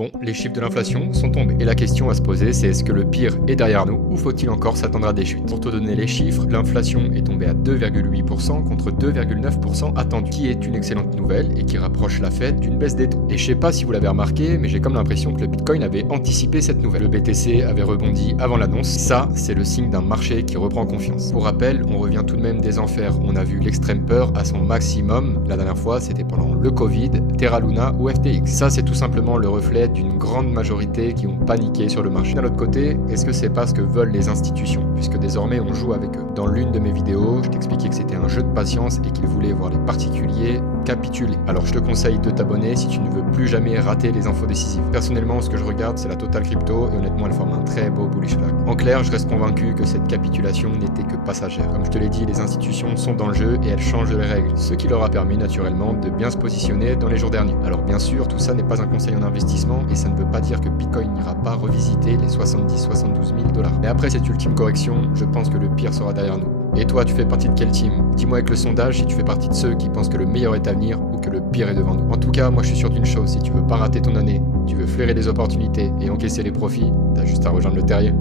Bon, les chiffres de l'inflation sont tombés. Et la question à se poser, c'est est-ce que le pire est derrière nous ou faut-il encore s'attendre à des chutes? Pour te donner les chiffres, l'inflation est tombée à 2,8% contre 2,9% attendu, qui est une excellente nouvelle et qui rapproche la Fed d'une baisse des taux. Et je sais pas si vous l'avez remarqué, mais j'ai comme l'impression que le Bitcoin avait anticipé cette nouvelle. Le BTC avait rebondi avant l'annonce. Ça, c'est le signe d'un marché qui reprend confiance. Pour rappel, on revient tout de même des enfers. On a vu l'extrême peur à son maximum. La dernière fois, c'était pendant le Covid, Terra Luna ou FTX. Ça, c'est tout simplement le reflet d'une grande majorité qui ont paniqué sur le marché. D'un autre côté, est-ce que c'est pas ce que veulent les institutions, puisque désormais on joue avec eux? Dans l'une de mes vidéos, je t'expliquais que c'était un jeu de patience et qu'ils voulaient voir les particuliers capituler. Alors je te conseille de t'abonner si tu ne veux plus jamais rater les infos décisives. Personnellement, ce que je regarde, c'est la Total Crypto et honnêtement, elle forme un très beau bullish flag. En clair, je reste convaincu que cette capitulation n'était que passagère. Comme je te l'ai dit, les institutions sont dans le jeu et elles changent les règles, ce qui leur a permis naturellement de bien se positionner dans les jours derniers. Alors bien sûr, tout ça n'est pas un conseil en investissement et ça ne veut pas dire que Bitcoin n'ira pas revisiter les 70-72 000 $. Mais après cette ultime correction, je pense que le pire sera derrière nous. Et toi, tu fais partie de quel team? Dis-moi avec le sondage si tu fais partie de ceux qui pensent que le meilleur est à venir ou que le pire est devant nous. En tout cas, moi je suis sûr d'une chose, si tu veux pas rater ton année, tu veux flairer les opportunités et encaisser les profits, t'as juste à rejoindre le terrier.